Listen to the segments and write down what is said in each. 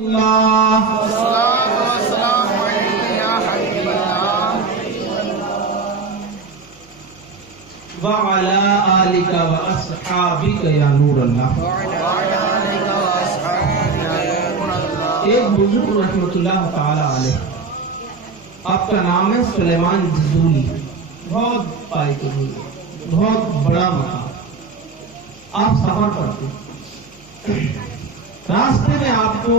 وعلى آلك وأصحابك یا نور اللہ. ایک بزرگ رحمۃ اللہ تعالی علیہ، آپ کا نام ہے سلیمان جزولی، بہت پائے بزرگ، بہت بڑا مقام. آپ سفر کرتے، راستے میں آپ کو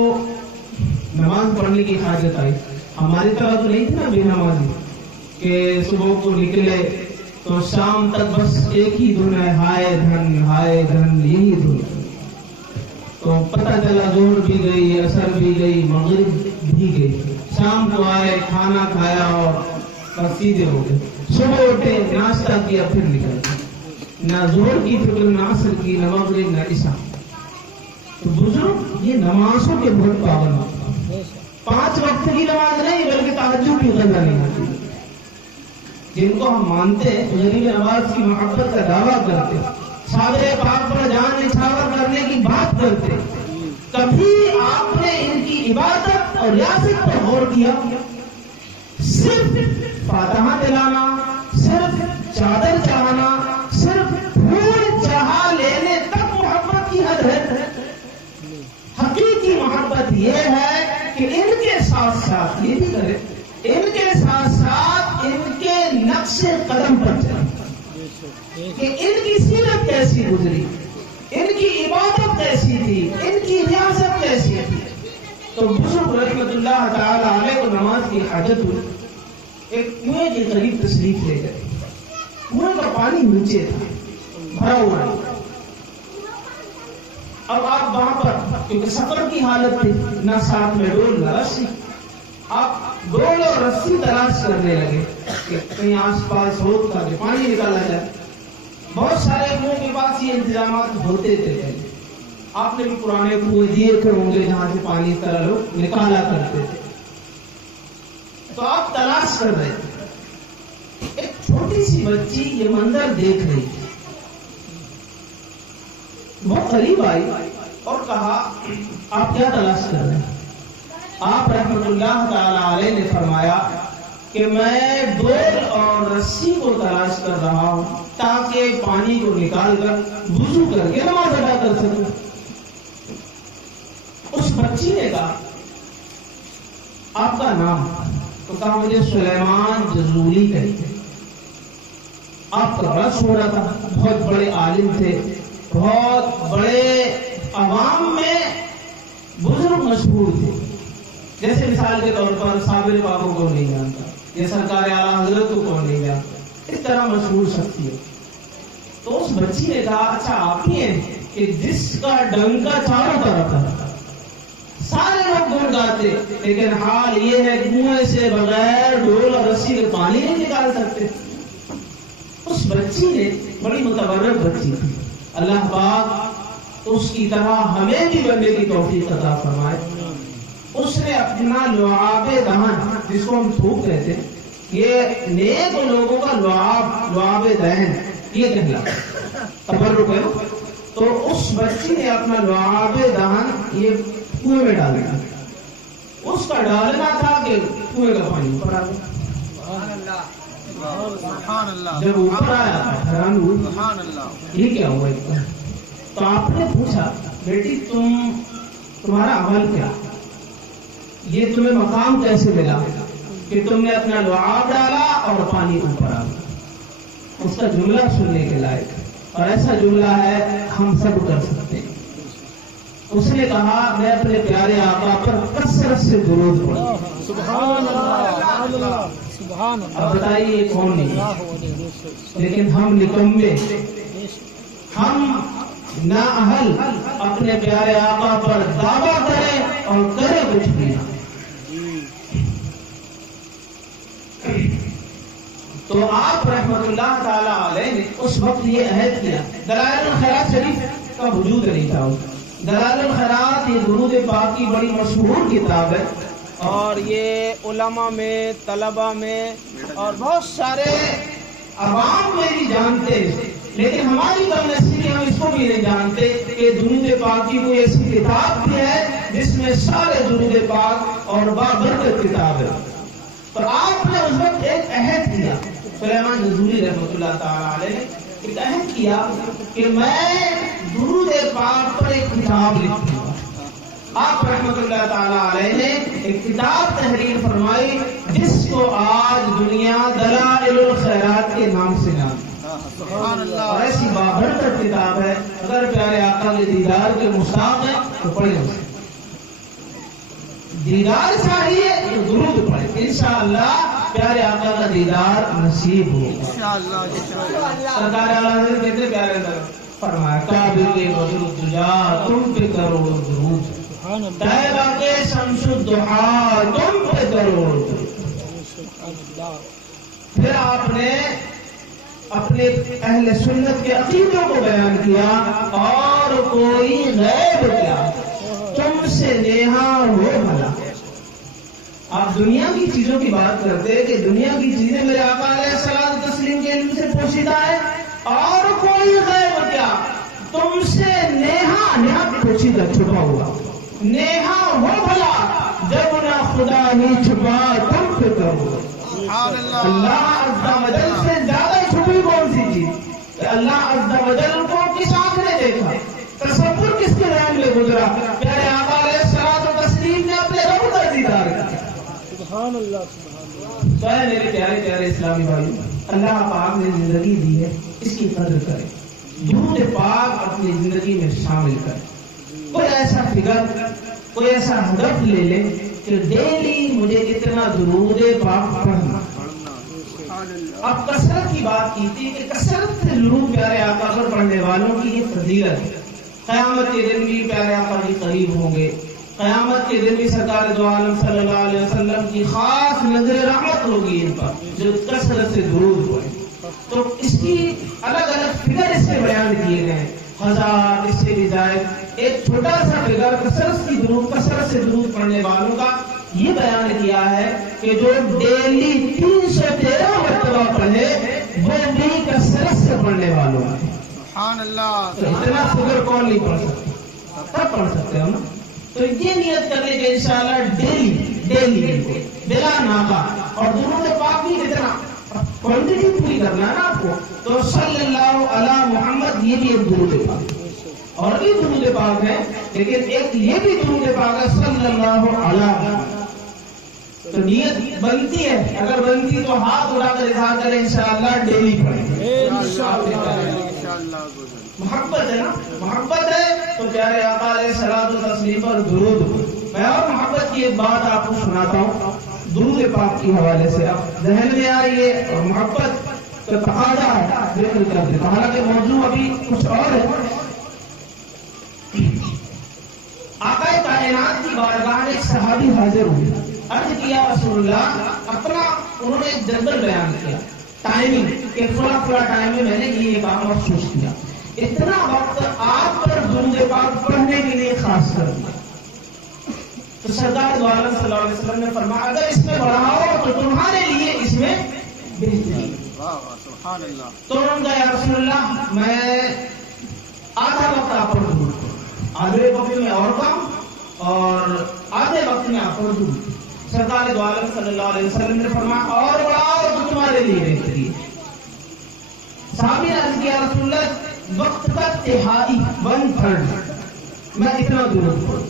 نماز پڑھنے کی حاجت آئی. ہماری طرح تو نہیں تھی نا بے نمازی کہ صبح کو نکلے تو شام تک بس ایک ہی دھن ہے، ہائے دھن یہی دھن. تو پتہ چلا ظہر بھی گئی، عصر بھی گئی، مغرب بھی گئی، شام کو آئے، کھانا کھایا اور بس سیدھے ہو گئے. صبح اٹھے، ناشتہ کیا، پھر نکل گئے. نہ ظہر کی فکر، نہ عصر کی، نہ مغرب، نہ عشاء. تو بزرگ یہ نمازوں کے بہت پابند، 5 وقت کی نماز نہیں بلکہ تہجد کی قضا نہیں ہوتی. جن کو ہم مانتے ہیں، غریب نواز کی محبت کا دعویٰ کرتے، صابر پاک پر جان نچھاور کرنے کی بات کرتے، کبھی آپ نے ان کی عبادت اور ریاست پر غور کیا؟ صرف فاتحہ دلانا، صرف چادر چاہنا، صرف پھول چاہا لینے تک محبت کی حد ہے. حقیقی محبت یہ ہے کہ ان کے ساتھ ساتھ یہ بھی کرے، ان کے ساتھ ساتھ ان کے نقش قدم پر چلے کہ ان کی سیرت کیسی گزری، ان کی عبادت کیسی تھی، ان کی ریاست کیسی تھی. تو بزرگ رحمۃ اللہ تعالی علیہ کو نماز کی حاجت ہوئی. ایک کنویں کے قریب تشریف لے گئے. کنویں کا پانی نیچے تھا، بھرا ہوا ہے. اب آپ وہاں پر کیونکہ سفر کی حالت تھی، نہ ساتھ میں ڈول نہ رسی، آپ ڈول اور رسی تلاش کرنے لگے کہ کہیں آس پاس ہو تاکہ پانی نکالا جائے. بہت سارے کنویں کے پاس یہ انتظامات ہوتے تھے. آپ نے بھی پرانے کنویں دیے تھے ہوں گے جہاں سے پانی طرح لوگ نکالا کرتے تھے. تو آپ تلاش کر رہے تھے. ایک چھوٹی سی بچی یہ منظر دیکھ رہی تھی. وہ قریب آئی اور کہا آپ کیا تلاش کر رہے ہیں؟ آپ رحمۃ اللہ تعالی علیہ نے فرمایا کہ میں ڈول اور رسی کو تلاش کر رہا ہوں تاکہ پانی کو نکال کر وضو کر کے نماز ادا کر سکوں. اس بچی نے کہا آپ کا نام؟ تو کہا مجھے سلیمان جزولی کہتے ہیں. آپ کا بڑا شہرا تھا، بہت بڑے عالم تھے، بہت بڑے عوام میں بزرگ مشہور تھے. جیسے مثال کے طور پر صابر پاکوں کو نہیں جانتا، یا سرکار اعلیٰ حضرت کو کون نہیں جانتا، اس طرح مشہور شخصیت. تو اس بچی نے کہا اچھا آپ ہی ہیں کہ جس کا ڈنکا چاروں طرف تھا، سارے لوگ گن گاتے، لیکن حال یہ ہے کنویں سے بغیر ڈول اور رسی کے پانی نہیں نکال سکتے. اس بچی نے، بڑی متبرک بچی تھی، اللہ پاک اس کی طرح ہمیں بھی بننے کی توفیق عطا فرمائے. اس نے اپنا لعاب دہن، جس کو ہم تھوک کہتے ہیں، یہ نیک لوگوں کا لعاب دہن یہ کہلا تبرک ہے. تو اس بچی نے اپنا لعاب دہن یہ کنویں میں ڈال دیا. اس کا ڈالنا تھا کہ کنویں کا پانی اوپر آ گیا. جب اوپر آیا حیران ہوئی یہ کیا ہوا. تو آپ نے پوچھا بیٹی تمہارا عمل کیا، یہ تمہیں مقام کیسے ملا کہ تم نے اپنا لعاب ڈالا اور پانی اوپر آ گیا. اس کا جملہ سننے کے لائق، اور ایسا جملہ ہے ہم سب کر سکتے ہیں. اس نے کہا میں اپنے پیارے آقا پر کثرت سے درود پڑھوں. سبحان اللہ. اب بتائیے یہ کون نہیں، لیکن ہم نکمے، ہم نااہل اپنے پیارے آقا پر دعویٰ کریں اور کریں کچھ بھی. تو آپ رحمت اللہ تعالی علیہ نے اس وقت یہ عہد کیا. دلائل الخیرات شریف کا وجود نہیں تھا. دلائل الخیرات یہ درود پاک کی بڑی مشہور کتاب ہے، اور یہ علماء میں، طلباء میں اور بہت سارے عوام میں بھی جانتے ہیں لیکن ہماری کم نصیبی ہم اس کو بھی نہیں جانتے کہ درود پاک کی کوئی ایسی کتاب بھی ہے جس میں سارے درود پاک اور بابرکت کتاب ہے. اور آپ نے اس وقت ایک عہد کیا، سلیمان نزولی رحمۃ اللہ تعالی علیہ نے ایک عہد کیا کہ میں درود پاک پر ایک کتاب لکھوں گا. آپ رحمۃ اللہ تعالی علیہ نے ایک کتاب تحریر فرمائی جس کو آج دنیا دلائل الخیرات کے نام سے جانتی. اور ایسی بابرکت کتاب ہے، اگر پیارے آقا کے دیدار کے مشتاق ہیں تو پڑھیں اسے. دیدار چاہیے تو درود پڑھیں، انشاءاللہ پیارے آقا کا دیدار نصیب ہوگا. سرکار اعلیٰ حضرت کتنے پیارے فرمایا کعبے کے بدر الدجا تم پہ کرو درود، طیبہ کے شمس الضحا تم پہ کرو درود. پھر آپ نے اپنے اہل سنت کے عقیدوں کو بیان کیا، اور کوئی غیب کیا تم سے نیہا ہو بھلا. آپ دنیا کی چیزوں کی بات کرتے کہ دنیا کی چیزیں میرے آقا علیہ الصلوۃ والتسلیم کے علم سے پوشیدہ ہے، اور کوئی غیب کیا تم سے نیہا پوشیدہ چھپا ہوا، نیہا ہو بھلا جب نہ خدا ہی چھپا تم پہ کرو. اللہ عز و جل سے زیادہ چھپی کون سی چیز؟ اللہ عز و جل کو کس آنکھ نے دیکھا، تصور کس کے ذہن میں گزرا؟ پیارے آقا علیہ الصلوۃ والتسلیم نے اپنے رب کا دیدار کیا. سبحان اللہ سبحان اللہ. تو اے میرے پیارے پیارے اسلامی بھائی، اللہ پاک نے زندگی دی ہے، اس کی قدر کریں، درود پاک اپنی زندگی میں شامل کریں. کوئی ایسا فکر، کوئی ایسا ہدف لے لیں کہ ڈیلی مجھے اتنا درود پاک پڑھنا. اب کثرت کی بات کی تھی کہ کثرت سے درود پیارے آقا پر پڑھنے والوں کی یہ فضیلت ہے. قیامت کے دن بھی پیارے آقا کے قریب ہوں گے، قیامت کے دن بھی سرکار دو عالم صلی اللہ علیہ وسلم کی خاص نظر رحمت ہوگی ان پر جو کثرت سے درود پڑھیں. تو اس کی الگ الگ فگر اس سے بیان کیے گئے، ہزار اس سے بھی زائد. ایک چھوٹا سا فگر کثرت سے درود پڑھنے والوں کا یہ بیان کیا ہے کہ جو ڈیلی 313 مرتبہ پڑھے وہ بھی کثرت سے پڑھنے والوں ہیں. سبحان اللہ. تو اتنا فگر کون نہیں پڑھ سکتا؟ سب پڑھ سکتے ہم. تو یہ نیت کرنے کے انشاءاللہ ڈیلی بلا ناغا. اور درود پاک بھی کتنا کوانٹٹی پوری کرنا ہے نا آپ کو، تو صلی اللہ علی محمد یہ بھی ایک درود پاک، اور بھی درود پاک ہے لیکن ایک یہ بھی درود پاک ہے صلی اللہ علی محمد. تو نیت بنتی ہے، اگر بنتی تو ہاتھ اٹھا کر اظہار کریں انشاءاللہ ڈیلی پڑھیں. محبت ہے نا، محبت ہے تو پیارے آقا علیہ الصلوۃ والتسلیم پر درود. میں اور محبت کی ایک بات آپ کو سناتا ہوں درود پاک کے حوالے سے، اب ذہن میں آ رہی ہے اور محبت کا تقاضا ہے ذکر کر دیتا. حالانکہ موضوع ابھی کچھ اور ہے. آقا کائنات کی بارگاہ میں ایک صحابی حاضر ہوئے، عرض کیا رسول اللہ، اپنا انہوں نے ایک جدول بیان کیا، ٹائمنگ کہ فلاں ٹائم میں میں نے یہ کام محسوس کیا، اتنا وقت آپ پر درود پاک پڑھنے کے لیے خاص کر دیا. تو سرکار دو عالم صلی اللہ علیہ وسلم نے فرمایا اگر اس میں بڑھاؤ تو تمہارے لیے اس میں بہتری. تو انہوں نے کہا یا رسول اللہ میں آدھا وقت آپ پر درود پڑھوں، آدھے وقت میں اور کم اور آدھے وقت میں آپ پر درود. سرکار دو عالم صلی اللہ علیہ وسلم نے فرمایا اور بڑھاؤ تو تمہارے لیے بہتری. صحابی نے عرض کیا رسول اللہ وقت کا تہائی 1/3 میں اتنا درود پڑھوں.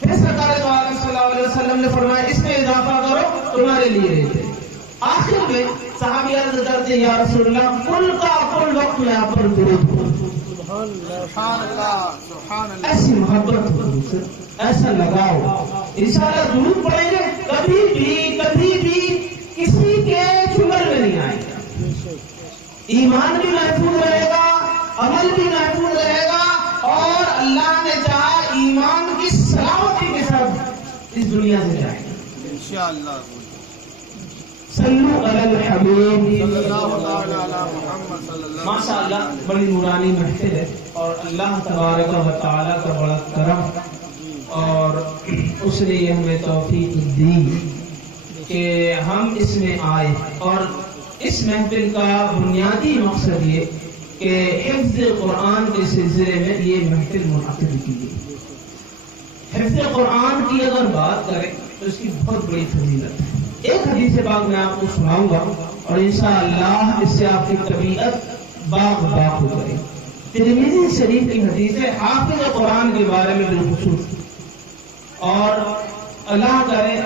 پھر سرکار دو عالم صلی اللہ علیہ وسلم نے فرمایا اس میں اضافہ کرو تمہارے لیے رہتے. آخر میں صحابی عرض کرتے یا رسول اللہ کل کا کل وقت میں آپ پر درود پڑھوں. ایسی محبت ہو، ایسا لگاؤ، انشاءاللہ درود پڑھیں گے کبھی بھی کسی کے چنگل میں نہیں آئے گا. ایمان بھی محفوظ رہے گا، عمل بھی محفوظ رہے گا، اور اللہ نے چاہا ایمان کی سلامتی کے ساتھ اس دنیا سے جائے گا انشاءاللہ. صلو علی الحبیب صلی اللہ علیہ محمد. ماشاءاللہ بڑی نورانی محفل ہے اور اللہ تبارک و تعالی کا بڑا کرم، اور اس نے یہ ہمیں توفیق دی کہ ہم اس میں آئے. اور اس محفل کا بنیادی مقصد یہ کہ حفظ قرآن کے سلسلے میں یہ محفل منعقد کی گئی۔ حفظ قرآن کی اگر بات کریں تو اس کی بہت بڑی فضیلت ہے۔ ایک حدیث پاک میں آپ کو سناؤں گا اور انشاءاللہ اس سے آپ کی طبیعت باغ باغ ہو جائے۔ ترمذی شریف کی حدیث ہے حافظ قرآن کے بارے میں بالخصوص، اور اللہ کرے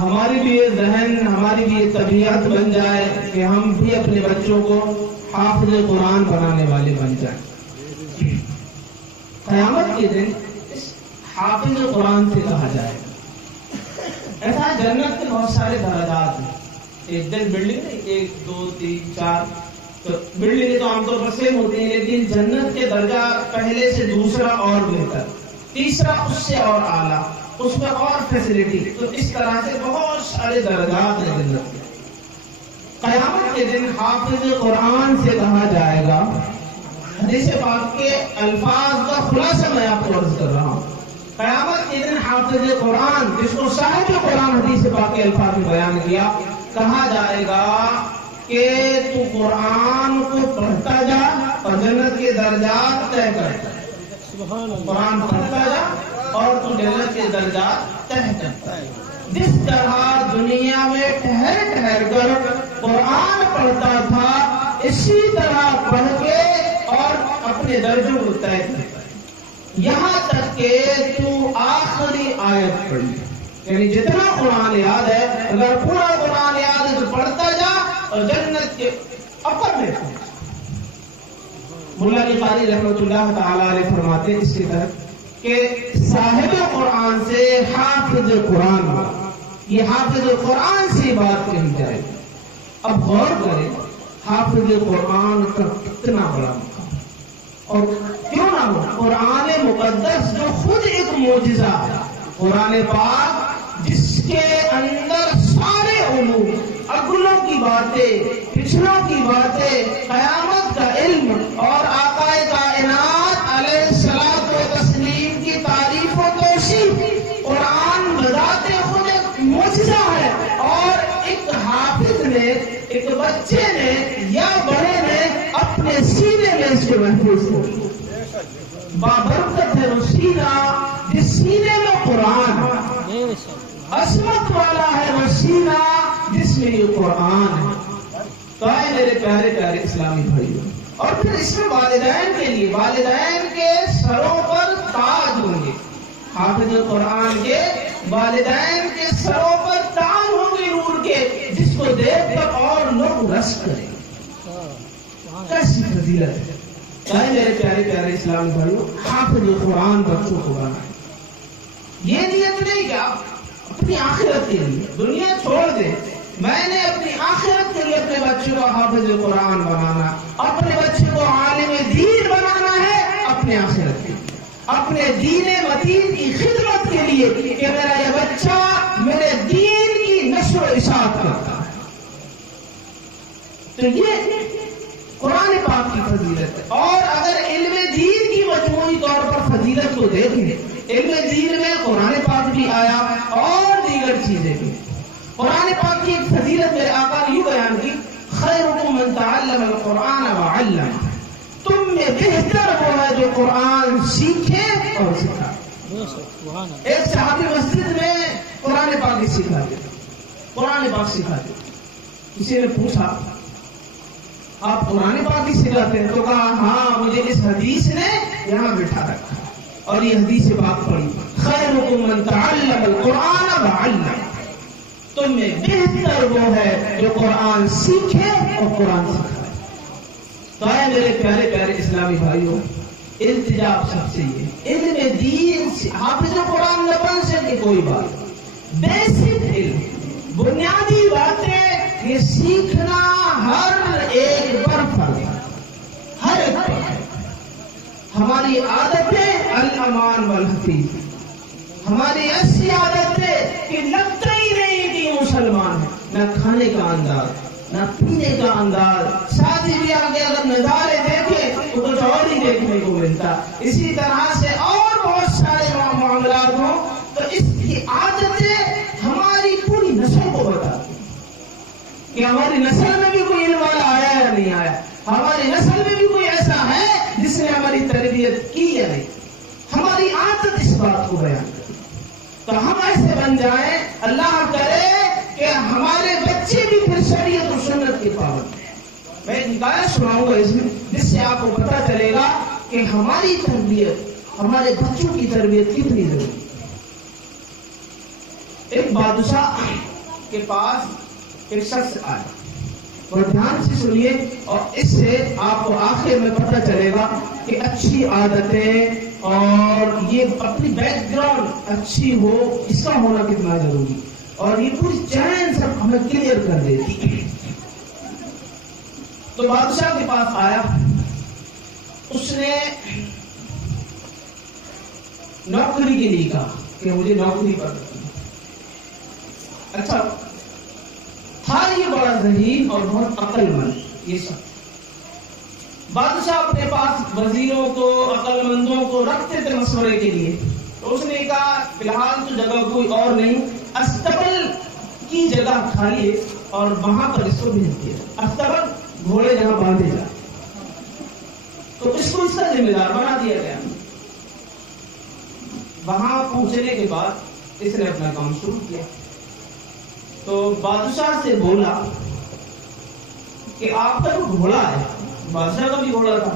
ہماری بھی یہ ذہن، ہماری بھی یہ طبیعت بن جائے کہ ہم بھی اپنے بچوں کو حافظ قرآن بنانے والے بن جائیں۔ قیامت کے دن اس حافظ قرآن سے کہا جائے گا، ایسا جنت کے بہت سارے درجات ہیں۔ ایک دن بلڈنگ نہیں، 1 2 3 4 تو بلڈنگیں تو عام طور پر سیم ہوتی ہیں، لیکن جنت کے درجہ پہلے سے دوسرا اور بہتر، تیسرا اس سے اور اعلیٰ، اس میں اور فیسلٹی، تو اس طرح سے بہت سارے درجات ہیں جنت کے۔ قیامت کے دن حافظ قرآن سے کہا جائے گا۔ حدیث پاک کے الفاظ کا خلاصہ میں آپ کو عرض کر رہا ہوں۔ قیامت کے دن حافظ قرآن، جس کو صاحب قرآن حدیث پاک کے الفاظ میں بیان کیا، کہا جائے گا کہ تو قرآن کو پڑھتا جا اور جنت کے درجات طے کرتا ہے۔ قرآن پڑھتا جا اور تو جنت کے درجات طے کرتا ہے۔ جس طرح دنیا میں ٹھہر ٹھہر کر قرآن پڑھتا تھا، اسی طرح پڑھ کے اور اپنے درجوں کو طے کرتا ہے، یہاں تک کہ تو آخری آیت پڑھی، یعنی جتنا قرآن یاد ہے، اگر پورا قرآن یاد ہے تو پڑھتا جا اور جنت کے اپر میں پہنچ۔ ملا علی قاری رحمۃ اللہ تعالی علیہ فرماتے ہیں اس کے تحت کہ صاحب قرآن سے حافظ قرآن، یہ حافظ قرآن سے بات کہی جائے۔ اب غور کریں، حافظ قرآن کا کتنا بڑا مقام، اور کیوں نہ ہو قرآن مقدس جو خود ایک معجزہ ہے، قرآن پاک جس کے اندر سارے علوم، اگلوں کی باتیں، پچھلوں کی باتیں، قیامت کا علم اور آقا کائنات علیہ الصلوۃ والتسلیم کی تعریف و توصیف، قرآن بذات خود ایک معجزہ ہے، اور ایک حافظ نے، ایک بچے نے یا بڑے نے اپنے سینے میں اس کو محفوظ کیا۔ بابرکت ہے وہ سینہ جس سینے میں قرآن، عظمت والا ہے وہ سینہ جس میں یہ قرآن ہے۔ تو آئے میرے پیارے پیارے اسلامی بھائیوں، اور پھر اس میں والدین کے لیے، والدین کے سروں پر تاج ہوں گے، حافظ قرآن کے والدین کے سروں پر تاج ہوں گے نور کے، جس کو دیکھ کر اور لوگ رس کریں۔ کیسی فضیلت ہے! چاہے میرے پیارے پیارے اسلامی بھائیوں، حافظ قرآن بچوں کو بنائیں۔ یہ نیت نہیں کہ آپ اپنی آخرت کے لیے دنیا چھوڑ دیں، میں نے اپنی آخرت کے لیے اپنے بچوں کو حافظ قرآن بنانا، اپنے بچے کو عالم دین بنانا ہے، اپنے آخرت کے لیے، اپنے دین متین کی خدمت کے لیے، کہ میرا یہ بچہ میرے دین کی نشر و اشاعت کرتا ہے۔ تو یہ قرآن پاک کی فضیلت ہے۔ اور اگر علم دین کی مجموعی طور پر فضیلت کو دیکھیں، علم دین میں قرآن پاک بھی آیا اور دیگر چیزیں بھی۔ قرآن پاک کی ایک فضیلت میرے آقا نے یوں بیان کی، خیرکم من تعلم القرآن وعلم، تم میں بہتر وہ ہے جو قرآن سیکھے اور سکھائے۔ ایک صحابی مسجد میں قرآن پاک سکھاتے، قرآن پاک سکھاتے، کسی نے پوچھا آپ قرآن پاک سکھاتے ہیں؟ تو کہا ہاں، مجھے اس حدیث نے یہاں بٹھا رکھا اور یہ حدیث پاک پڑھی، خیرکم من تعلم القرآن وعلم، تم میں بہتر وہ ہے جو قرآن سیکھے اور قرآن سکھائے۔ تو آئے میرے پیارے پیارے اسلامی بھائیوں، التجا آپ سب سے یہ علم دین سے، حافظ قرآن نہ بن سکے کوئی بات، بیسک علم، بنیادی باتیں یہ سیکھنا ہر ایک پر فرض ہے، ہر ایک پر ہے۔ ہماری عادتیں الامان والحفیظ، ہماری ایسی عادتیں کہ لگتا ہی نہیں کہ مسلمان ہے، نہ کھانے کا انداز، نہ پینے کا انداز، شادی بیاہ کے اگر نظارے دیکھیں تو کچھ اور ہی دیکھنے کو ملتا، اسی طرح سے اور بہت سارے معاملات ہوں، تو اس کی عادتیں ہماری پوری نسل کو بتاتی کہ ہماری نسل میں بھی کوئی علم والا آیا یا نہیں آیا، ہماری نسل میں بھی کوئی ایسا جس نے ہماری تربیت کی یا نہیں، ہماری عادت اس بات کو بیان کرے، تو ہم ایسے بن جائیں، اللہ کرے کہ ہمارے بچے بھی پھر شریعت و سنت کے پابند ہیں۔ میں ایک حکایت سناؤں گا اس میں، جس سے آپ کو پتہ چلے گا کہ ہماری تربیت، ہمارے بچوں کی تربیت کتنی ضروری ہے۔ ایک بادشاہ کے پاس ایک شخص آیا، اور دھیان سے سنیے، اور اس سے آپ کو آخر میں پتہ چلے گا کہ اچھی عادتیں اور یہ اپنی بیک گراؤنڈ اچھی ہو، اس کا ہونا کتنا ضروری، اور یہ پوری چین سب ہمیں کلیئر کر دیتی۔ تو بادشاہ کے پاس آیا، اس نے نوکری کے لیے کہا کہ مجھے نوکری پر رکھنا۔ اچھا تھا یہ بڑا ذہین اور بہت عقل مند یہ سب۔ بادشاہ اپنے پاس وزیروں کو، عقل مندوں کو رکھتے تھے مشورے کے لیے، تو اس نے کہا فی الحال تو جگہ کوئی اور نہیں، استبل کی جگہ خالی ہے اور وہاں پر اس کو بھیج دیا۔ استبل گھوڑے جہاں باندھے جائے، تو اس کو اس کا ذمہ دار بنا دیا گیا۔ وہاں پہنچنے کے بعد اس نے اپنا کام شروع کیا، تو بادشاہ سے بولا کہ آپ کا جو گھوڑا ہے، بادشاہ کا بھی گھوڑا تھا،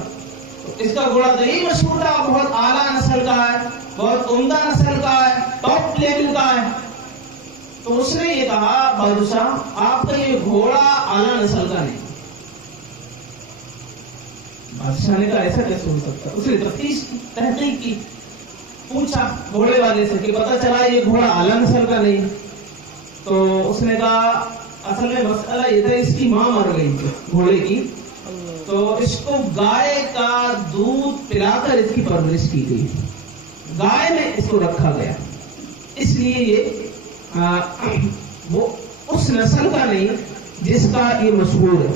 تو اس کا گھوڑا تو یہی مشہور تھا، بہت اعلیٰ نسل کا ہے، بہت عمدہ نسل کا ہے، ٹاپ لیول کا ہے۔ تو اس نے یہ کہا بادشاہ آپ کا یہ گھوڑا اعلیٰ نسل کا نہیں۔ بادشاہ نے کہا ایسا کیسے ہو سکتا؟ اس نے تفتیش کی، تحقیق کی، پوچھا گھوڑے والے سے کہ پتہ چلا یہ گھوڑا اعلیٰ نسل کا نہیں۔ تو اس نے کہا اصل میں مسئلہ یہ تھا، اس کی ماں مر گئی تھی گھوڑے کی، تو اس کو گائے کا دودھ پلا کر اس کی پرورش کی گئی، گائے میں اس کو رکھا گیا، اس لیے یہ وہ اس نسل کا نہیں جس کا یہ مشہور ہے۔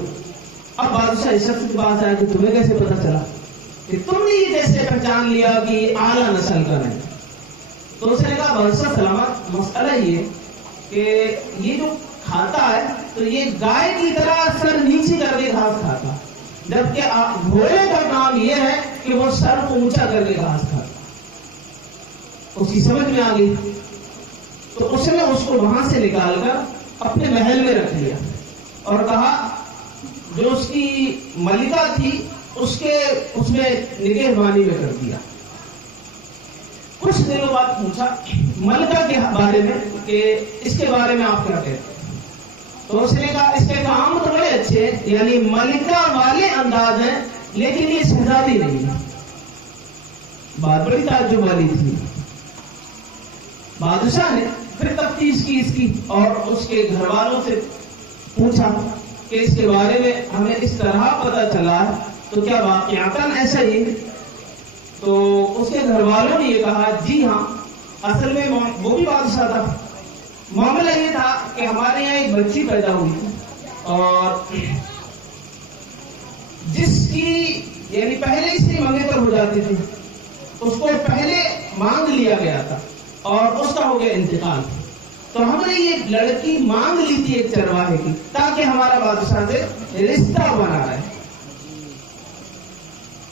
اب بادشاہ اس شخص کے پاس آیا کہ تمہیں کیسے پتا چلا، کہ تم نے یہ کیسے پہچان لیا کہ یہ اعلیٰ نسل کا نہیں؟ تو اس نے کہا بادشاہ سلامت، مسئلہ یہ کہ یہ جو کھاتا ہے تو یہ گائے کی طرح سر نیچے کر کے گھاس کھاتا، جبکہ گھوڑے کا کام یہ ہے کہ وہ سر کو اونچا کر کے گھاس کھاتا۔ اس کی سمجھ میں آ گئی، تو اس نے اس کو وہاں سے نکال کر اپنے محل میں رکھ لیا اور کہا جو اس کی ملکہ تھی اس میں نگہبانی میں کر دیا۔ کچھ دنوں بعد پوچھا ملکہ کے بارے میں کہ اس کے بارے میں آپ کیا کہتے ہیں؟ تو اس نے کہا اس کے کام تو بڑے اچھے، یعنی ملکہ والے انداز ہیں، لیکن یہ شہزادی نہیں ہے۔ بات بڑی تعجب والی تھی۔ بادشاہ نے پھر تفتیش کی اس کی، اور اس کے گھر والوں سے پوچھا کہ اس کے بارے میں ہمیں اس طرح پتا چلا ہے، تو کیا واقعاتاً ایسا ہی؟ تو اس کے گھر والوں نے یہ کہا جی ہاں، اصل میں وہ بھی بادشاہ تھا۔ معاملہ یہ تھا کہ ہمارے یہاں ایک بچی پیدا ہوئی تھی، اور جس کی یعنی پہلے اس سے منگیتر ہو جاتی تھی، اس کو پہلے مانگ لیا گیا تھا اور اس کا ہو گیا انتقال۔ تو ہم نے یہ لڑکی مانگ لی تھی ایک چرواہے کی، تاکہ ہمارا بادشاہ سے رشتہ بنا رہے۔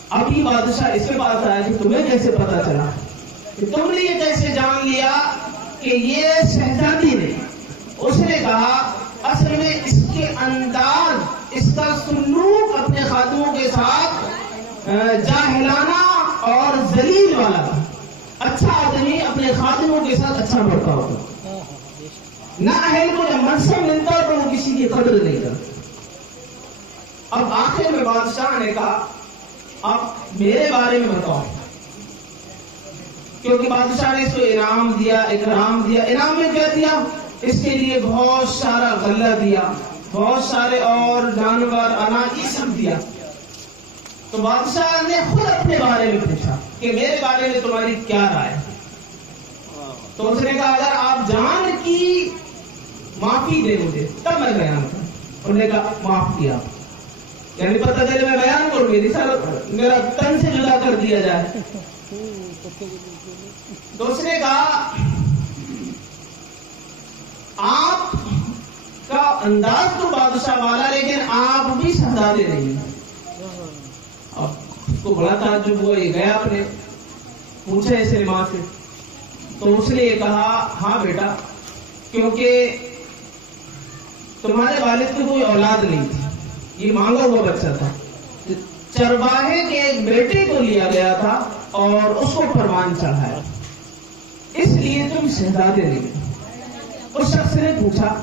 اب یہ بادشاہ اس کے پاس آیا کہ تمہیں کیسے پتا چلا، کہ تم نے یہ کیسے جان لیا کہ یہ شہزادی نہیں؟ اس نے کہا اصل میں اس کے انداز، اس کا سلوک اپنے خادموں کے ساتھ جاہلانہ اور ذلیل والا تھا۔ اچھا آدمی اپنے خادموں کے ساتھ اچھا بڑھتا ہوتا، نہ اہل کو جب منصب ملتا تو وہ کسی کی قدر نہیں کرتا۔ اب آخر میں بادشاہ نے کہا آپ میرے بارے میں بتاؤ، کیونکہ بادشاہ نے اس کو انعام دیا، اکرام دیا۔ انعام میں کیا دیا؟ اس کے لیے بہت سارا غلہ دیا، بہت سارے اور جانور، اناج، یہ سب دیا۔ تو بادشاہ نے خود اپنے بارے میں پوچھا کہ میرے بارے میں تمہاری کیا رائے؟ تو اس نے کہا اگر آپ جان کی معافی دے مجھے تب میں بیان کروں۔ انہوں نے کہا معاف کیا، یعنی پتہ چلے میں بیان کروں، میرا تن سے جدا کر دیا جائے۔ تو اس نے کہا آپ کا انداز تو بادشاہ والا، لیکن آپ بھی شہزادے نہیں ہیں۔ اب کو بڑا تعجب ہوا. یہ گیا اپنے پوچھا اسے ماں سے, تو اس نے یہ کہا ہاں بیٹا, کیونکہ تمہارے والد کی کوئی اولاد نہیں تھی, یہ مانگا ہوا بچہ تھا, چرواہے کے ایک بیٹے کو لیا گیا تھا اور اس کو پروان چڑھایا, اس لیے تم شہزادے نہیں. اس شخص نے پوچھا,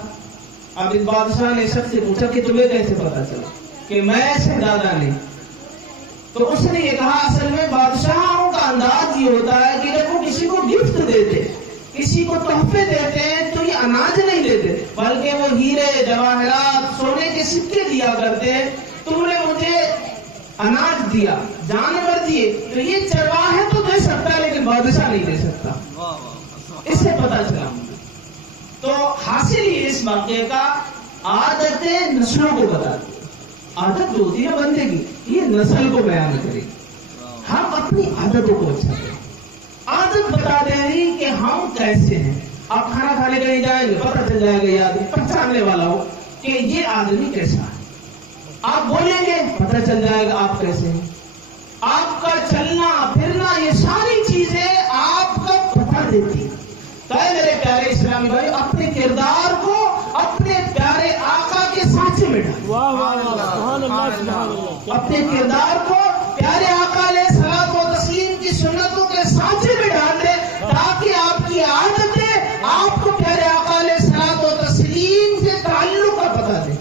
اب اس بادشاہ نے شخص سے پوچھا کہ تمہیں کیسے پتا چلا کہ میں شہزادہ نہیں؟ تو اس نے یہ کہا اصل میں بادشاہوں کا انداز یہ ہوتا ہے کہ جب وہ کسی کو گفٹ دیتے, کسی کو تحفے دیتے ہیں تو یہ اناج نہیں دیتے, بلکہ وہ ہیرے جواہرات سونے کے سکے دیا کرتے ہیں. تم نے مجھے اناج دیا, جانور دیے, تو یہ چرواہے تو دے سکتا ہے لیکن بادشاہ نہیں دے سکتا. اس سے پتا چلا. تو حاصل یہ اس واقعے کا عادتیں نسلوں کو بتاتی. عادت جو ہوتی ہے بندے کی, یہ نسل کو بیان کرے. ہم اپنی عادتوں کو اچھا کریں, عادت بتا دیں کہ ہم کیسے ہیں. آپ کھانا کھانے کہیں جائیں گے, پتہ چل جائے گا, یہ آدمی پہچاننے والا ہو کہ یہ آدمی کیسا ہے. آپ بولیں گے, پتہ چل جائے گا آپ کیسے ہیں. آپ کا چلنا پھرنا, یہ ساری چیزیں آپ کا پتہ دیتی. تو میرے پیارے اسلامی بھائی, اپنے کردار کو اپنے پیارے آقا کے سانچے میں ڈالیں. اپنے کردار کو پیارے آقا علیہ الصلوۃ والتسلیم کی سنتوں کے سانچے میں ڈال دیں, تاکہ آپ کی عادتیں آپ کو پیارے آقا علیہ الصلوۃ والتسلیم سے تعلق کا پتہ دیں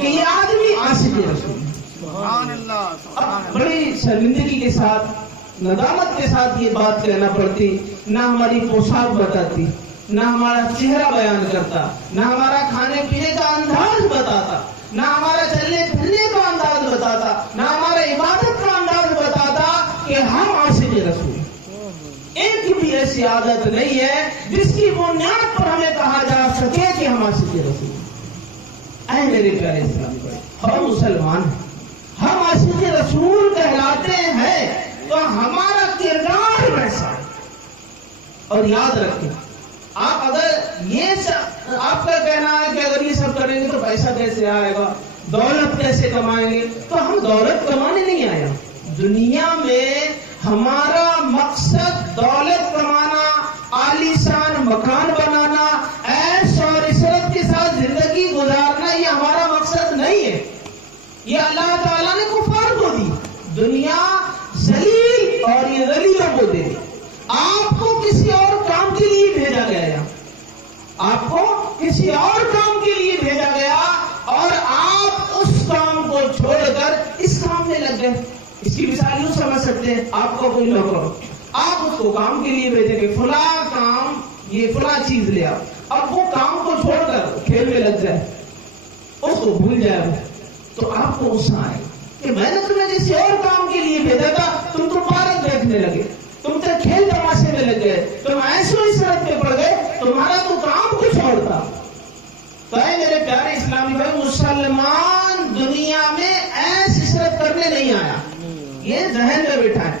کہ یہ آدمی عاشق رسول ہے. بڑی شرمندگی کے ساتھ, ندامت کے ساتھ یہ بات کہنا پڑتی, نہ ہماری پوشاک بتاتی, نہ ہمارا چہرہ بیان کرتا, نہ ہمارا کھانے پینے کا انداز بتاتا, نہ ہمارا چلنے پھرنے کا انداز بتاتا, نہ ہمارا عبادت کا انداز بتاتا کہ ہم عاشق رسول. ایک بھی ایسی عادت نہیں ہے جس کی بنیاد پر ہمیں کہا جا سکے کہ ہم عاشق رسول. اے میرے پیارے اسلامی بھائی, ہم مسلمان ہیں, ہم عاشق رسول کہلاتے ہیں, تو ہمارا کردار ویسا ہے. اور یاد رکھیں, آپ اگر یہ آپ کا کہنا ہے کہ اگر یہ سب کریں گے تو پیسہ کیسے آئے گا, دولت کیسے کمائیں گے, تو ہم دولت کمانے نہیں آیا. دنیا میں ہمارا مقصد دولت کمانا, عالیشان مکان بنانا, عیش اور عشرت کے ساتھ زندگی گزارنا, یہ ہمارا مقصد نہیں ہے. یہ اللہ تعالیٰ نے کفار کو دی دنیا, ذلیل اور یہ ذلیلوں کو دے دی. آپ کو کسی اور کام کے لیے بھیجا گیا, آپ کو کسی اور کام کے لیے بھیجا گیا, اور آپ اس کام کو چھوڑ کر اس کام میں لگ گئے. اس کی مثال یوں سمجھ سکتے ہیں, آپ کو کوئی نوکر, آپ اس کو کام کے لیے بھیجیں گے, فلاں کام, یہ فلاں چیز لے آؤ. اب وہ کام کو چھوڑ کر کھیل میں لگ جائے, اس کو بھول جائے, تو آپ کو غصہ آئے کہ میں نے تمہیں کسی اور کام کے لیے بھیجا تھا, تم تو پارک دیکھنے لگے, تم تو کھیل تماشے میں لگ گئے, تم ایسو عشرت پہ پڑ گئے, تمہارا تو کام کچھ اور تھا. تو اے میرے پیارے اسلامی بھائی, مسلمان دنیا میں ایس عشرت کرنے نہیں آیا, یہ ذہن میں بیٹھا ہے.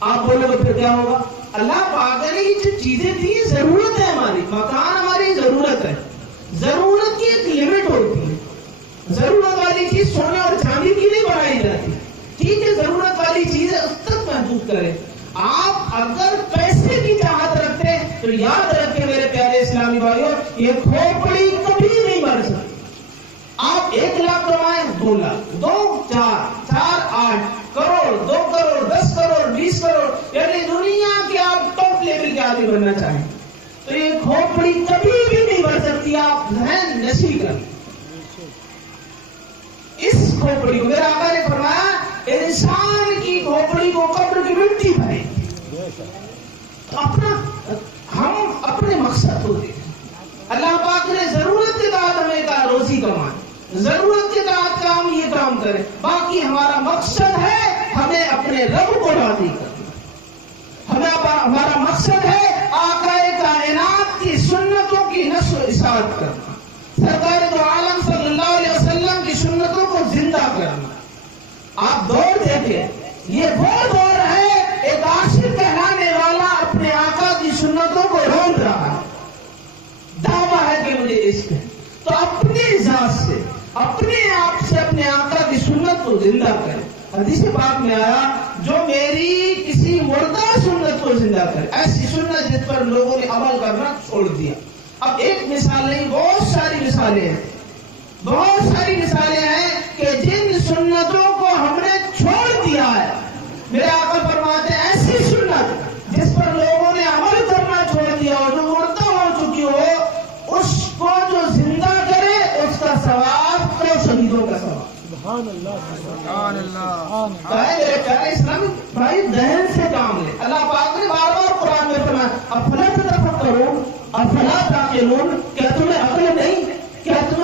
آپ بولے تو پھر کیا ہوگا؟ اللہ پاک نے یہ جو چیزیں دی ضرورت ہے, ہماری مکان ہماری ضرورت ہے. ضرورت کی ایک لمٹ ہوتی ہے. ضرورت والی چیز سونے اور چاندی کی نہیں بنائی جاتی. ٹھیک ہے, ضرورت والی چیز ہے, اس تک محدود کریں. آپ اگر پیسے کی چاہت رکھتے تو یاد رکھیں میرے پیارے اسلامی بھائیوں, یہ کھوپڑی کبھی نہیں بڑھ سکتی. آپ 1 لاکھ کمائیں, 2 لاکھ, 2 4 4 8 کروڑ, 2 کروڑ, 10 کروڑ, 20 کروڑ, یعنی دنیا کے آپ ٹاپ لیول کے آدمی بننا چاہیں تو یہ کھوپڑی کبھی بھی نہیں بڑھ سکتی. آپ ذہن نشی کریں اس کھوپڑی کو. میرا آقا نے فرمایا, انسان کی کھوپڑی کو قبر کی مٹی بھرے. اپنا ہم اپنے مقصد کو دیکھیں. اللہ پاک نے ضرورت کے تحت ہمیں کہا روزی کمائیں, ضرورت کے تحت کام یہ کام کریں, باقی ہمارا مقصد ہے ہمیں اپنے رب کو راضی کرنا. ہمارا مقصد ہے آقا کائنات کی سنتوں کی نشر و اشاعت کرنا, سرکار دو عالم صلی اللہ علیہ وسلم کی سنتوں کو زندہ کرنا. آپ دور دیکھیں, یہ وہ دور ہے ایک عاشق کہلانے والا اپنے آقا کی سنتوں کو رون رہا ہے, دعویٰ ہے کہ مجھے عشق ہے. تو اپنی ذات سے, اپنے آپ سے اپنے آقا کی سنت کو زندہ کریں. حدیث پاک میں آیا جو میری کسی مردہ سنت کو زندہ کرے، ایسی سنت جس پر لوگوں نے عمل کرنا چھوڑ دیا. اب ایک مثال نہیں، بہت ساری مثالیں ہیں، بہت ساری مثالیں ہیں کہ جن سنتوں کو ہم نے چھوڑ دیا ہے. میرے آقا فرماتے ہیں ایسی سنت جس پر لوگوں نے عمل کرنا چھوڑ دیا ہو، جو مردہ ہو چکی ہو، اس کو جو زندہ کرے اس کا ثواب تو شہیدوں کا ثواب. سبحان اللہ. میرے پیارے اسلامی بھائی، ذہن سے کام لے. اللہ پاک نے بار بار قرآن میں فرمایا افلا تتفکرون افلا تعقلون، کیا تمہیں عقل نہیں، کیا تم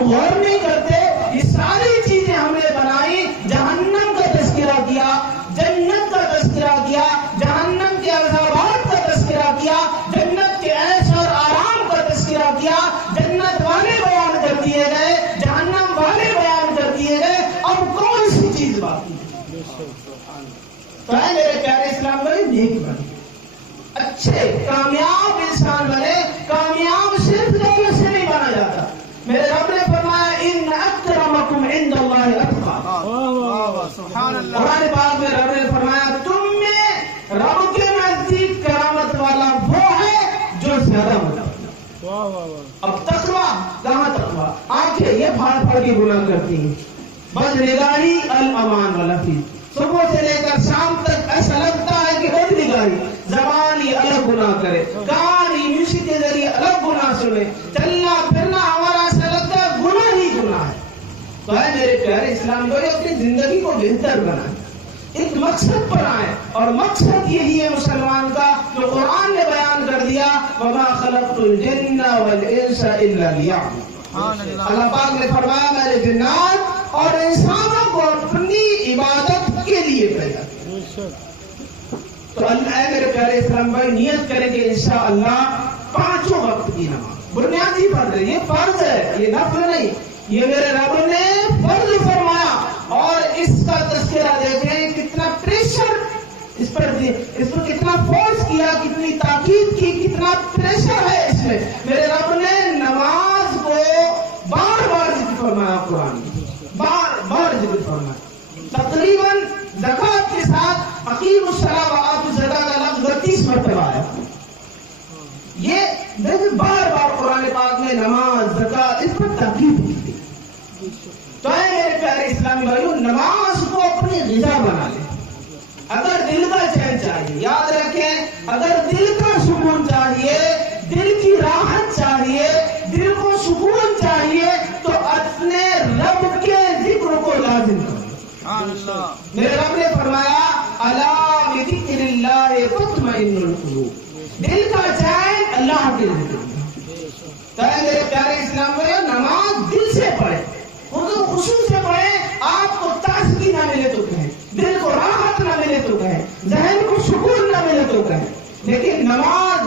غور نہیں کرتے؟ یہ ساری چیزیں ہم نے بنائی، جہنم کا تذکرہ کیا، جنت کا تذکرہ کیا، جہنم کے عذابات کا تذکرہ کیا، جنت کے عیش اور آرام کا تذکرہ کیا. جنت والے بیان کر دیے گئے، جہنم والے بیان کر دیے گئے، اب کون سی چیز باقی ہے؟ تو ہے میرے پیارے اسلام بھائی، نیک بنے، اچھے کامیاب انسان بنے. کامیاب صرف دولت سے نہیں بنا جاتا. میرے رب نے فرمایا ان اکرمکم عند اللہ اتقاکم. سبحان اللہ. قرآن پاک میں رب نے فرمایا تم میں رب کے نزدیک کرامت والا وہ ہے جو زیادہ متقی. اب تقویٰ کہاں تقویٰ؟ آنکھیں یہ پھاڑ پھاڑ کے گناہ کرتی ہیں. بد نگاہی الامان والحفیظ، صبح سے لے کر شام تک ایسا لگتا ہے کہ بد نگاہی، زبان ہی الگ گناہ کرے، کان ہی میوزک کے ذریعے الگ گناہ سنے، چلنا پھرنا ہمارا ایسا لگتا ہے گناہ ہی گناہ ہے. تو ہے میرے پیارے اسلام بھائی، اپنی زندگی کو بہتر بنائیں، ایک مقصد پر آئیں، اور مقصد یہی ہے مسلمان کا جو قرآن نے بیان کر دیا وما خلقت الجن والانس الا لیعبدون. اللہ پاک نے فرمایا میں نے جنات اور انسانوں کو اپنی عبادت کے لیے پیدا کیا. تو اللہ میرے پیارے اسلام بھائی، نیت کریں کہ انشاءاللہ 5 وقت کی نماز بنیادی فرض ہے. یہ فرض ہے، یہ نفل نہیں. یہ میرے رب نے فرض فرمایا، اور اس کا تذکرہ دیکھیں کتنا پریشر اس پر کتنا فورس کیا، کتنی تاکید کی، کتنا پریشر ہے اس میں. میرے رب نے نماز کو بار بار ذکر فرمایا، قرآن میں بار بار ذکر فرمایا. تقریباً زکات کے ساتھ اقیم الصلاۃ و آتوا الزکاۃ کا لفظ 32 مرتبہ آیا. یہ دیکھیں بار بار قرآن پاک میں نماز، زکات، اس پر تاکید کی تھی. تو اے میرے پیارے اسلامی بھائیوں، نماز کو اپنی غذا بنا لیں. اگر دل کا چین چاہیے، یاد رکھیں، اگر دل کا سکون چاہیے، دل کی راحت چاہیے، دل کو سکون چاہیے، تو اپنے رب کے ذکر کو لازم کرو. میرے رب نے فرمایا الا بذکر اللہ تطمئن القلوب، دل کا چین اللہ کے ذکر میں. تو میرے پیارے اسلام بھائی، نماز دل سے پڑھے، خود خشوع سے پڑھے. آپ کو تازگی نہ ملے تو کہیں، دل کو راحت نہ ملے تو کہیں، ذہن کو سکون نہ ملے تو کہیں، لیکن نماز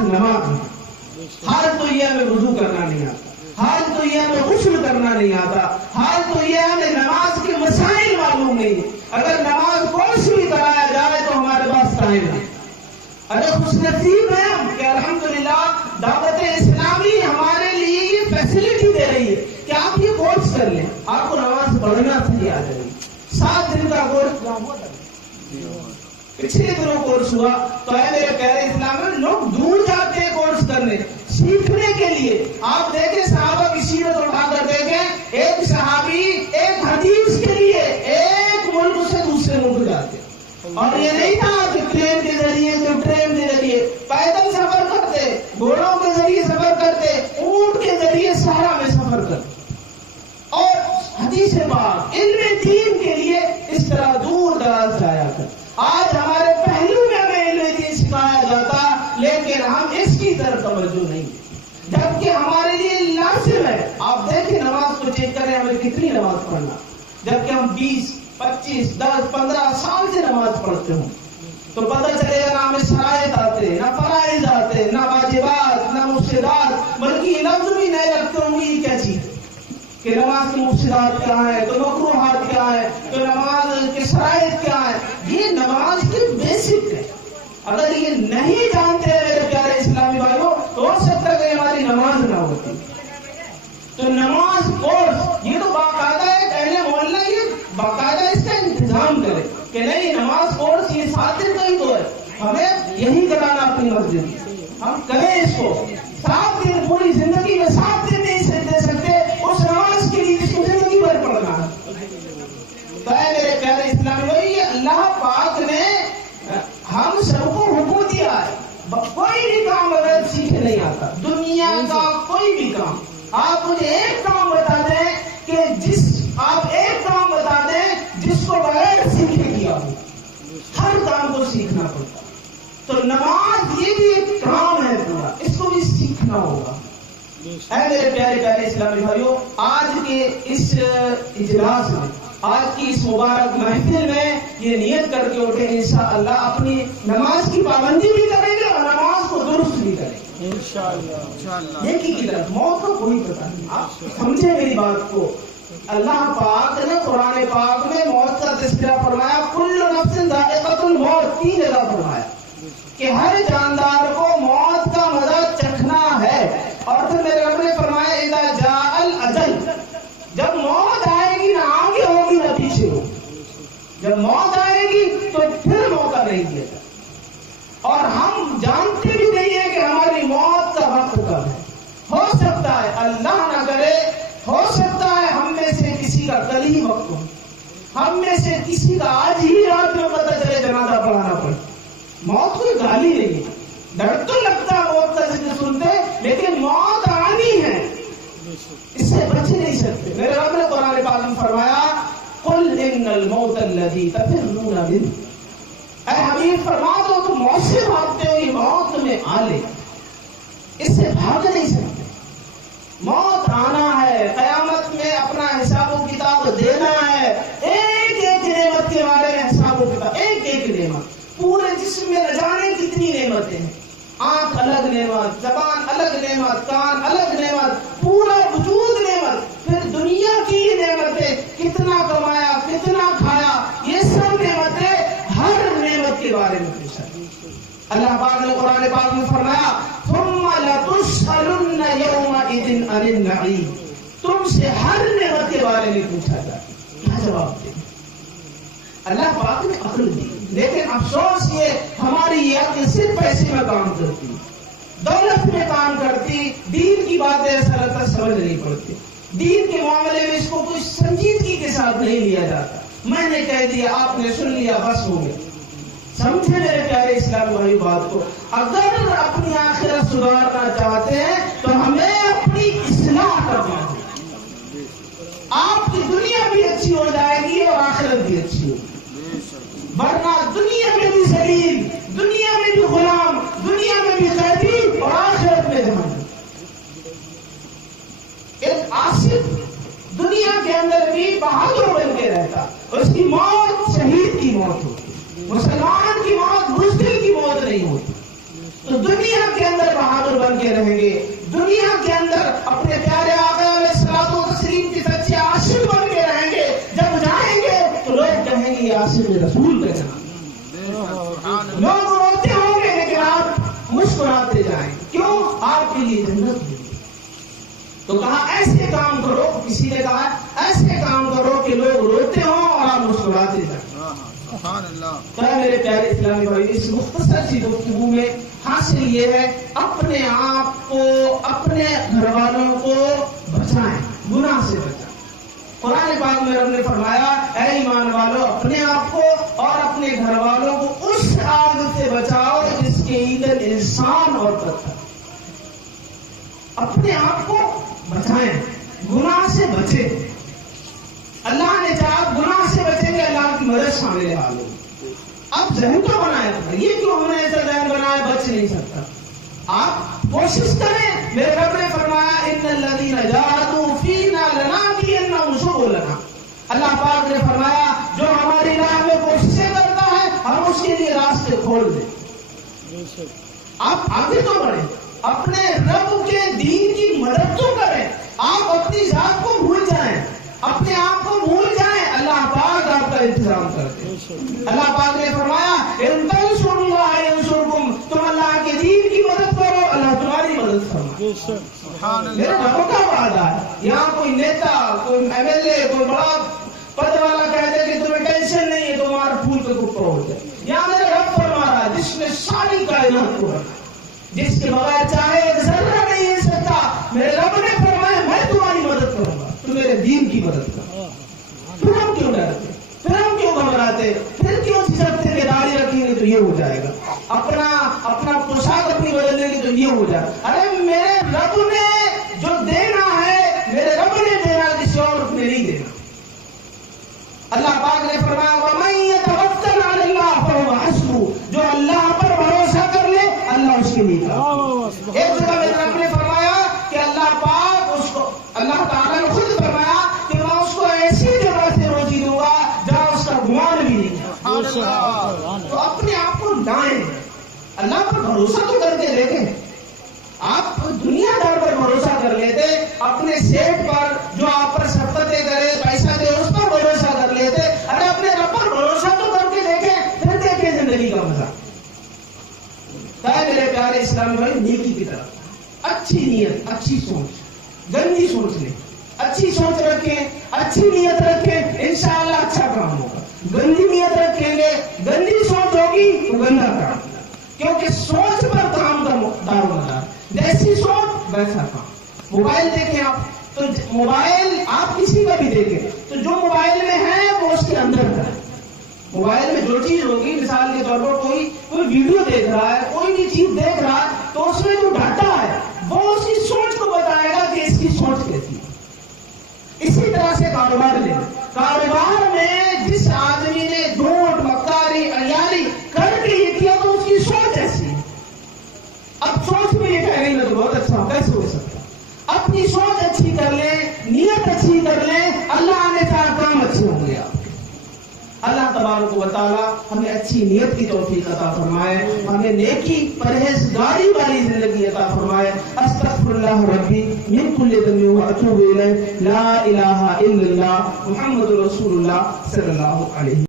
حال تو یہ ہمیں وضو کرنا نہیں آتا، حال تو یہ ہمیں غسل کرنا نہیں آتا، حال تو یہ ہمیں نماز کے مسائل معلوم نہیں. اگر نماز کورس بھی کرایا جائے تو ہمارے پاس ٹائم ہے. ارے خوش نصیب ہے ہم کہ الحمدللہ دعوت اسلامی ہمارے لیے یہ فیسلٹی دے رہی ہے کہ آپ یہ کورس کر لیں، آپ کو نماز پڑھنا صحیح آ جائے گی. 7 دن کا کورس پچھلے دنوں کورس ہوا. تو ہے میرے پیارے اسلام میں، لوگ دور جاتے ہیں کورس کرنے، سیکھنے کے لیے. آپ دیکھیں صحابہ کی سیرت اٹھا کر دیکھیں، ایک صحابی ایک حدیث کے لیے ایک ملک سے دوسرے ملک جاتے، اور یہ نہیں تھا کہ پلین کے ذریعے، ٹرین کے ذریعے، پیدل سفر کرتے، گھوڑوں کے ذریعے سفر کرتے، اونٹ کے ذریعے صحرا میں سفر کرتے. اور حدیث پاک علم دین کے لیے اس طرح دور دراز جایا کر. آج ہمارے پہلو میں ہمیں علم دین سکھایا جاتا، لیکن ہم اس کی طرف توجہ نہیں، جبکہ ہمارے لیے لازم ہے. آپ دیکھیں نماز کو چیک کریں، ہمیں کتنی نماز پڑھنا، جبکہ ہم 20 25 10 15 سال سے نماز پڑھتے ہوں. تو پتہ چلے گا نہ ہمیں شرائط آتے، نہ فرائض آتے، نہ واجبات، نہ مفسدات، بلکہ یہ لفظ بھی نہیں رکھتے ہوں گے یہ کیا چیز ہے، کہ نماز کی مفسدات کیا ہے، تو مکروہات کیا ہے، تو نماز کے شرائط کیا ہے. یہ نماز کی بیسک ہے. اگر یہ نہیں جانتے ہیں میرے پیارے اسلامی بھائیوں، تو ہو سکتا ہے کہ ہماری نماز نہ ہوتی. تو نماز کورس یہ تو باقاعدہ ہے. پہلے محلہ یہ باقاعدہ اس کا انتظام کرے کہ نہیں نماز کورس یہ 7 دن کا ہی تو ہے، ہمیں یہی کرانا اپنی مسجد میں، ہم کریں اس کو 7 دن، پوری زندگی میں 7 دن نہیں دے سکتے اس نماز کے لیے جس کو زندگی بھر پڑھنا ہے۔ تو اے میرے پیارے اسلامی بھائی، اللہ پاک نے ہم سب کو حکم دیا ہے، کوئی بھی کام اگر سیکھے نہیں آتا، دنیا کا کوئی بھی کام، آپ مجھے ایک کام بتا دیں کہ آپ ایک کام بتا دیں جس کو بغیر سیکھے کیا ہو، ہر کام کو سیکھنا پڑتا۔ تو نماز یہ بھی ایک کام ہے پورا، اس کو بھی سیکھنا ہوگا۔ اے میرے پیارے پیارے اسلامی بھائیوں، آج کے اس اجلاس میں، آج کی اس مبارک محفل میں یہ نیت کر کے اٹھے انشاءاللہ اپنی نماز کی پابندی بھی کریں گے اور نماز کو درست بھی کریں گے انشاءاللہ۔ نیکی کی طرف موت کا کوئی پتہ نہیں، آپ سمجھے میری بات کو۔ اللہ پاک نے قرآن پاک میں موت کا تذکرہ فرمایا، کل نفس ذائقۃ الموت، 3 جگہ فرمایا کہ ہر جاندار کو موت کا مزہ چکھنا ہے۔ اور پھر میرے رب نے فرمایا اذا جاء الاجل، جب موت آئے گی نہ آگے ہوگی نہ پیچھے ہوگی، جب موت آئے گی تو پھر موقع نہیں دیا جائے، اور ہم جانتے بھی نہیں ہیں کہ ہماری موت کا وقت کب ہے۔ ہو سکتا ہے اللہ نہ کرے، ہو سکتا ہے ہم میں سے کسی کا کل ہی وقت ہو، ہم میں سے کسی کا آج ہی رات میں پتہ چلے جنازہ پڑھانا پڑے۔ موت کوئی گالی نہیں ہے، ڈر تو لگتا ہے موت کا ذکر سنتے، لیکن موت آنی ہے، اس سے بچ نہیں سکتے۔ میرے رب نے قرآن پاک میں فرمایا قل ان الموت الذی تفرون منہ، اے حبیب فرما دو تم موت سے بھاگتے ہو، یہ موت تمہیں آ لے، اس سے بھاگ نہیں سکتے۔ موت آنا ہے، قیامت میں اپنا حساب و کتاب دینا ہے، ایک ایک نعمت کے بارے میں حساب و کتاب، ایک ایک نعمت، پورے جسم میں نہ جانے کتنی نعمتیں ہیں، آنکھ الگ نعمت، زبان الگ نعمت، کان الگ نعمت، پورا وجود نعمت، پھر دنیا کی نعمتیں، کتنا کمایا کتنا کھایا، یہ سب نعمتیں، ہر نعمت کے بارے میں پوچھا۔ اللہ پاک نے قرآن پاک میں فرمایا ثم لتسألن یومئذ عن النعیم، تم سے ہر نعمت کے بارے میں پوچھا جائے، کیا جواب دیں؟ اللہ پاک نے عقل دی، لیکن افسوس یہ ہماری یہ عقل صرف پیسے میں کام کرتی، دولت میں کام کرتی، دین کی باتیں ایسا لگتا سمجھ نہیں پڑتی، دین کے معاملے میں اس کو کچھ سنجیدگی کے ساتھ نہیں لیا جاتا، میں نے کہہ دیا آپ نے سن لیا بس ہو گیا۔ سمجھے میرے پیارے اسلام والی بات کو، اگر اپنی آخرت سدھارنا چاہتے ہیں تو ہمیں اپنی اصلاح کرنا ہے، آپ کی دنیا بھی اچھی ہو جائے گی اور آخرت بھی اچھی ہوگی، ورنہ دنیا میں بھی ذلیل، دنیا میں بھی غلام، دنیا میں بھی قیدی اور آخرت میں جہنم۔ ایک عاصف دنیا کے اندر بھی بہادر بن کے رہتا، اس کی موت شہید کی موت ہوتی، مسلمان کی موت بزدل کی موت نہیں ہوتی۔ تو دنیا کے اندر بہادر بن کے رہیں گے، دنیا کے اندر اپنے پیارے آقا علیہ الصلوۃ والتسلیم کی سچے عاشق بن کے رہیں گے، جب جائیں گے تو لوگ کہیں گے یہ عاشق رسول کا نام، لوگ روتے ہوں گے لیکن آپ مسکراتے جائیں، کیوں؟ آپ کے لیے جنت ہے۔ تو کہا ایسے کام کرو، کسی نے کہا ایسے کام کرو کہ لوگ روتے ہوں اور آپ مسکراتے جائیں۔ تو میرے پیارے اسلامی بھائی، اس مختصر سی گفتگو میں حاصل یہ ہے اپنے آپ کو، اپنے گھر والوں کو بچائیں، گناہ سے بچائیں۔ قرآن پاک میں رب نے فرمایا اے ایمان والو اپنے آپ کو اور اپنے گھر والوں کو اس آگ سے بچاؤ جس کے ایندھن انسان اور پتھر۔ اپنے آپ کو بچائیں، گناہ سے بچیں۔ اللہ نے چاہا گناہ سے بچیں گے، اللہ کی مدد شامل حال ہوگی۔ اب ذہن تو بنایا تھا، یہ کیوں ہم نے ایسا ذہن بنایا بچ نہیں سکتا؟ آپ کوشش کریں، میرے رب نے فرمایا ان الذین جاہدوا فینا لنہدینہم سبلنا، اللہ پاک نے فرمایا جو ہماری راہ میں کوششیں کرتا ہے ہم اس کے لیے راستے کھول دیں۔ آپ آگے تو بڑھیں، اپنے رب کے دین کی مدد تو کریں، آپ اپنی ذات کو بھول جائیں، اپنے آپ کو بھول جائیں، اللہ پاک آپ کا انتظام کرتے ہیں۔ اللہ پاک نے فرمایا ان تنصروا اللہ ینصرکم، تم اللہ کے دین کی مدد کرو اللہ تمہاری مدد فرمائے۔ میرے رب کا وعدہ ہے، یہاں کوئی نیتا، کوئی ایم ایل اے، کوئی بڑا پد والا کہتے ہیں کہ تمہیں ٹینشن نہیں ہے، تمہارا پھول کا کپڑا ہو جائے. یہاں میرے رب فرما رہا ہے جس نے ساری کائنات کو رکھا، جس کے بغیر چاہے ایک ذرہ نہیں ہل سکتا. میرے رب نے فرمایا میں تمہاری مدد کروں گا، تو میرے دین کی مدد کر. پھر ہم کیوں ڈرتے، پھر ہم کیوں گھبراتے، پھر کیوں جھجکتے کہ داڑھی رکھیں گے تو یہ ہو جائے گا، اپنا پوشاک اپنی بدل لیں گے تو یہ ہو جائے گا. ارے میرے رب نے جو دینا ہے، میرے رب نے دینا، کسی اور نے نہیں دینا. اللہ پاک نے فرمایا وَمَن يَتَوَكَّلْ عَلَى اللَّهِ فَهُوَ حَسْبُهُ، جو اللہ پر بھروسہ کر لے اللہ اس کے لیے کافی. ایک جگہ میرے رب نے فرمایا کہ اللہ پاک اس کو، اللہ تعالیٰ نے خود فرمایا کہ میں اس کو ایسی جگہ سے روزی دوں گا جہاں اس کا گمان بھی نہیں ہے. تو اپنے آپ کو لائیں، اللہ پر بھروسہ تو کر کے دیکھیں. آپ دنیا دار پر بھروسہ کر لیتے، اپنے سیٹ پر جو آپ پر شفقتیں کرے، پیسہ دے، اس پر بھروسہ کر لیتے. ارے اپنے رب پر بھروسہ تو کر کے دیکھیں، پھر دیکھیں زندگی کا مزہ. میرے پیارے اسلامی بھائی، نیکی کی طرف، اچھی نیت، اچھی سوچ، گندی سوچ لیں، اچھی سوچ رکھیں، اچھی نیت رکھیں، انشاءاللہ اچھا کام ہوگا. گندی نیت رکھیں گے، گندی سوچ ہوگی تو گندا کام، کیونکہ سوچ پر کام کا دار و مدار. جیسی سوچ ویسا کام. موبائل دیکھیں آپ، تو موبائل آپ کسی کا بھی دیکھیں تو جو موبائل میں ہے وہ اس کے اندر کا ہے. موبائل میں جو چیز ہوگی، مثال کے طور پر کوئی ویڈیو دیکھ رہا ہے، کوئی بھی چیز دیکھ رہا ہے، تو اس میں جو ڈاٹا ہے وہ اس کی سوچ کو بتائے گا کہ اس کی سوچ کیسی ہے. اسی طرح سے کاروبار لیں، کاروبار میں جس آدمی نے جھوٹ، مکاری، عیاری کر کے یہ کیا تو اس کی سوچ ایسی ہے. اب سوچ میں یہ کہہ گئی میں تو بہت اچھا ہوں، کیسے ہو سکتا؟ اپنی سوچ اچھی کر لیں، نیت اچھی کر لیں، اللہ نے چاہا کام اچھے ہوں گے آپ. اللہ تبارک و تعالی ہمیں اچھی نیت کی توفیق عطا فرمائے، ہمیں نیکی پرہیزگاری والی زندگی عطا فرمائے. استغفر اللہ ربی من کل ذنب واتوب الیہ، لا الہ الا اللہ محمد رسول اللہ صلی اللہ علیہ